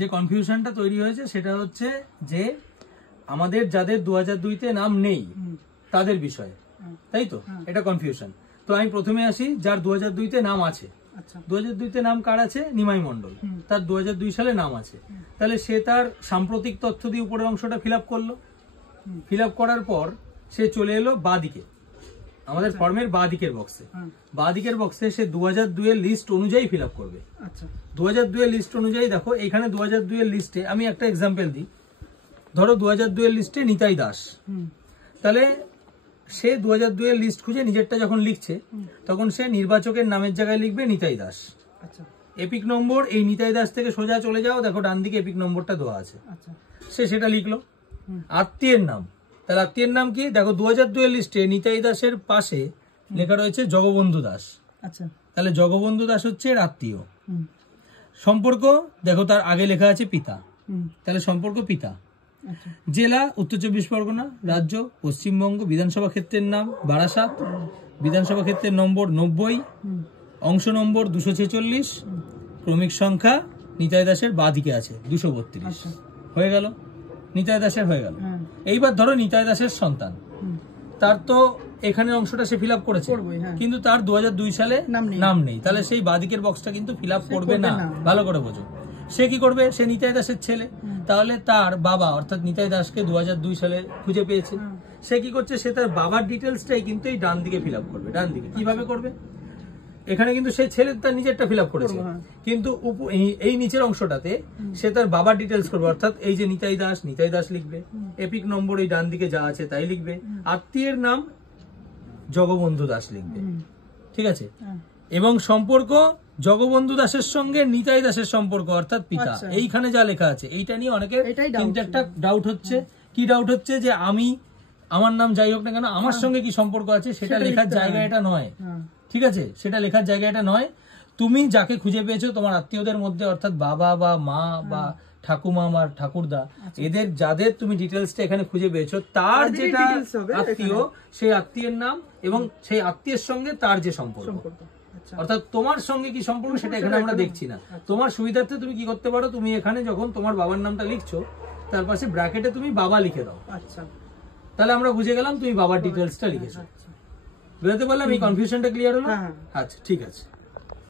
যে কনফিউশনটা তৈরি হয়েছে সেটা হচ্ছে যে আমাদের যাদের 2002-তে নাম নেই তাদের বিষয়ে, তাই তো? এটা কনফিউশন। তো আমি প্রথমে আসি যার 2002-তে নাম আছে। 2002-তে নাম কার আছে? নিমাই মণ্ডল। তার 2002 সালে নাম আছে। তাহলে সে তার সাম্প্রতিক তথ্য দিয়ে উপরের অংশটা ফিল আপ করলো। ফিল আপ করার পর সে চলে এলো বাঁদিকে, আমাদের ফর্মের বাঁদিকের বক্সে। বাঁদিকের বক্সে সে 2002 এর লিস্ট অনুযায়ী ফিল আপ করবে। 2002 এর লিস্ট অনুযায়ী দেখো এখানে 2002 এর লিস্টে আমি একটা এক্সাম্পল দিই। ধরো 2002 এর লিস্টে নিতাই দাস। তাহলে সে 2002 এর লিস্ট খুঁজে নিজেরটা যখন লিখছে তখন সে নির্বাচকের নামের জায়গায় লিখবে নিতাই দাস। এপিক নম্বর এই নিতাই দাস থেকে সোজা চলে যাও, দেখো ডান দিকে এপিক নম্বরটা দেওয়া আছে। সে সেটা লিখলো। আত্মীয়ের নাম, তার আত্মীয়ের নাম কি? দেখো 2002 এর লিস্টে নিতাই দাসের পাশে লেখা রয়েছে জগবন্ধু দাস। তাহলে জগবন্ধু দাস হচ্ছে এর আত্মীয়। সম্পর্ক দেখো তার আগে লেখা আছে পিতা, তাহলে সম্পর্ক পিতা। জেলা উত্তর 24 পরগনা, রাজ্য পশ্চিমবঙ্গ, বিধানসভা ক্ষেত্রের নাম বারাসাত, বিধানসভা ক্ষেত্রের নম্বর 90, অংশ নম্বর 246, ক্রমিক সংখ্যা নিতাই দাসের বাঁদিকে আছে 232। হয়ে গেল, নিতাই দাসের হয়ে গেল। এইবার ধরো নিতাই দাসের সন্তান, তার তো এখানে অংশটা সে ফিল আপ করেছে কিন্তু তার 2002 সালে নাম নেই, তাহলে সেই বাঁদিকের বক্সটা কিন্তু ফিল আপ করবে না। ভালো করে বোঝো। সে কি করবে? সে নিতাই দাসের ছেলে, তাহলে তার বাবা অর্থাৎ নিতাই দাসকে 2002 সালে খুঁজে পেয়েছে। সে কি করছে? সে তার বাবার ডিটেলসটাই কিন্তু এই ডান দিকে ফিল আপ করবে। ডান দিকে কিভাবে করবে? এখানে কিন্তু সে ছেলে তার নিজেরটা ফিল আপ করেছে, কিন্তু এই নিচের অংশটাতে সে তার বাবার ডিটেলস করবে, অর্থাৎ এই যে নিতাই দাস লিখবে, এপিক নম্বর এই ডান দিকে যা আছে তাই লিখবে, আত্মীয়ের নাম জগবন্ধু দাস লিখবে। ঠিক আছে? এবং সম্পর্ক জগবন্ধু দাসের সঙ্গে নিতাই দাসের সম্পর্ক অর্থাৎ পিতা, এইখানে যা লেখা আছে এইটা নিয়ে অনেকের কিন্তু একটা ডাউট হচ্ছে। কি ডাউট হচ্ছে? যে আমার নাম যাই হোক না কেন আমার সঙ্গে কি সম্পর্ক আছে সেটা লেখার জায়গা এটা নয়। ঠিক আছে? সেটা লেখার জায়গা এটা নয়। তুমি যাকে খুঁজে পেয়েছো তোমার আত্মীয়দের মধ্যে অর্থাৎ বাবা বা মা বা ঠাকুমা বা ঠাকুরদা, এদের যাদের তুমি ডিটেলসটা এখানে খুঁজে পেয়েছো তার যেটা আত্মীয় সেই আত্মীয়ের নাম এবং সেই আত্মীয়ের সঙ্গে তার যে সম্পর্ক, অর্থাৎ তোমার সঙ্গে কি সম্পর্ক সেটা এখানে আমরা দেখছি না। তোমার সুবিধার্থে তুমি কি করতে পারো? তুমি এখানে যখন তোমার বাবার নামটা লিখছো তার পাশে ব্র্যাকেটে তুমি বাবা লিখে দাও। তাহলে আমরা বুঝে গেলাম তুমি বাবার ডিটেলসটা লিখেছো। বুঝতে পারলাম? এই কনফিউশনটা ক্লিয়ার হলো? আচ্ছা, ঠিক আছে।